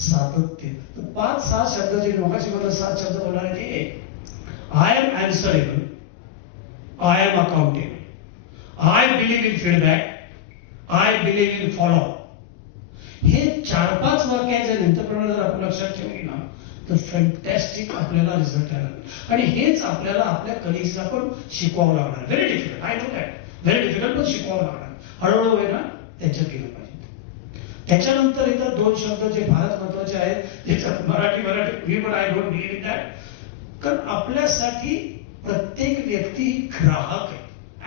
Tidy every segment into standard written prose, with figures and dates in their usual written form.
सातत्य. तर 5-6 शब्द जे लोकांची मला 7 शब्द बोलणार आहे ते I am answerable, I am accountable, I believe in feedback, I believe in follow. हे 4-5 वाक्य जर एंटरप्रेन्योर जर आपण लक्षात ठेवली ना तर फॅन्टॅस्टिक आपल्याला रिझल्ट यायला लागेल. आणि हेच आपल्याला आपल्या कलिग्सला पण शिकवावं लागणार. Very difficult, I know that, very difficult, पण शिकवावं लागणार. हळूहळू आहे ना त्यांच्यात केलं पाहिजे. त्याच्यानंतर इथं 2 शब्द जे फारच महत्वाचे आहेत, ज्याच्यात मराठी मी पण I don't believe in that. कारण आपल्यासाठी प्रत्येक व्यक्ती ही ग्राहक आहे.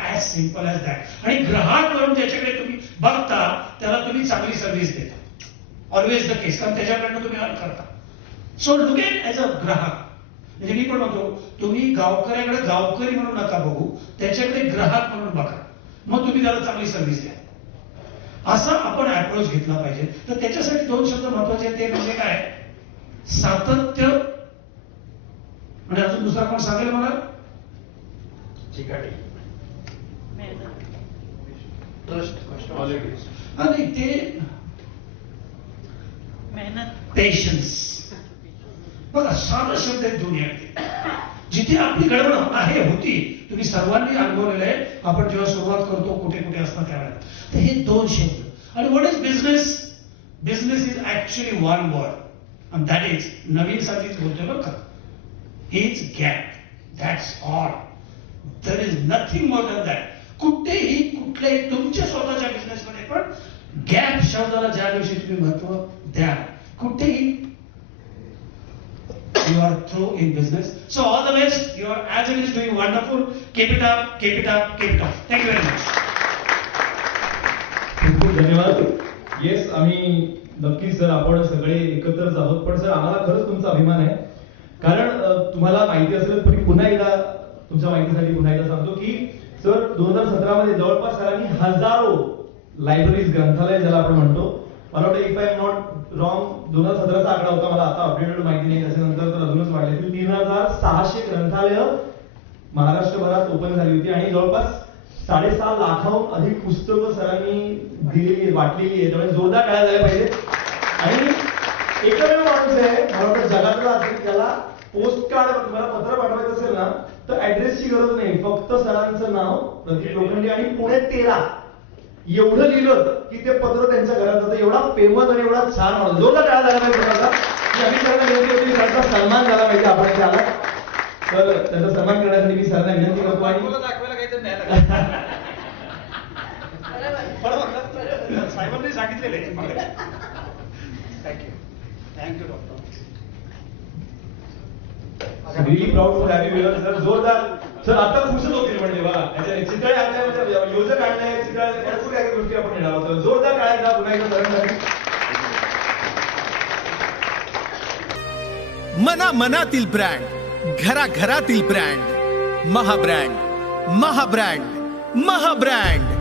As simple as that. आणि ग्राहक म्हणून ज्याच्याकडे तुम्ही बघता त्याला तुम्ही चांगली सर्व्हिस देता. ऑलवेज द केस, कारण त्याच्याकडनं तुम्ही अर्न करता. So look at as a ग्राहक. म्हणजे मी पण म्हणतो तुम्ही गावकऱ्याकडे गावकरी म्हणून नका बघू, त्याच्याकडे ग्राहक म्हणून बघा. मग तुम्ही त्याला चांगली सर्व्हिस द्या. असा आपण अप्रोच घेतला पाहिजे. तर त्याच्यासाठी 2 शब्द महत्वाचे आहेत. ते म्हणजे काय? सातत्य. आणि अजून दुसरा कोण सांगेल मला? ट्रस्ट. आणि ते पेशन्स. बघा साधा शब्द आहेत दुनियात. जिथे आपली गडबड आहे होती, तुम्ही सर्वांनी अनुभवलेलं आहे. आपण जेव्हा सुरुवात करतो कुठे कुठे असतात त्यावेळेला. तर हे 2 शब्द. आणि what is business? Business is actually 1 word, and that is नवीन साथीच बोलतोय बरं का, is gap. That's all. There is nothing more than that. कुठेही कुठल्याही तुमच्या स्वतःच्या बिझनेसमध्ये पण गॅप शब्दाला ज्या दिवशी तुम्ही महत्व द्या, कुठेही you are through in business. So all the best. Your agent is doing wonderful. Keep it up, keep it up, keep it up. Thank you very much. खूप खूप धन्यवाद. येस, आम्ही नक्कीच सर आपण सगळे एकत्रच आहोत. पण सर आम्हाला खरंच तुमचा अभिमान आहे. कारण तुम्हाला माहिती असेल तरी पुन्हा एकदा तुमच्या माहितीसाठी पुन्हा एकदा सांगतो की सर 2017 मध्ये जवळपास सरांनी हजारो लायब्ररीज, ग्रंथालय ज्याला आपण म्हणतो, मला वाटतं if I am not wrong 2017चा आकडा होता, मला आता अपडेटेड माहिती नाही, त्याच्यानंतर तर अजूनच वाढले. 3600 ग्रंथालय महाराष्ट्रभरात ओपन झाली होती आणि जवळपास 6.5 लाखाहून अधिक पुस्तकं सरांनी दिलेली, वाटलेली आहे. त्यामुळे जोरदार टाळ्या झाल्या पाहिजे. आणि एकमेव माणूस आहे मला वाटतं जगातला असेल त्याला पोस्ट कार्ड, तुम्हाला पत्र पाठवायचं असेल ना तर ऍड्रेसची गरज नाही, फक्त सरांचं नाव प्रदीप लोखंडे आणि पुणे 13 एवढं लिहिलं की ते पत्र त्यांच्या घरात जातं. एवढा फेमस आणि एवढा छान माणूस. जोरदार टाळ्या झाला पाहिजे सरांचा. आम्ही सरांना विनंती करतो, सरांचा सन्मान झाला पाहिजे आपण त्याला. तर त्याचा सन्मान करण्यासाठी मी सरांना विनंती करतो. आणि साहेबांनी सांगितलेलं आहे. Thank you doctor. Relief proud for have you here sir. जोरदार सर. आता खुशच होतील म्हणजे बघा चितळे आणल्या, योजक आणले, चितळे भरपूर काही गोष्टी आपण घेणार आहोत. जोरदार टाळ्या पुन्हा एकदा सरांसाठी. मना मनातील ब्रँड, घरा घरातील ब्रँड, महाब्रँड, महाब्रँड, महाब्रँड.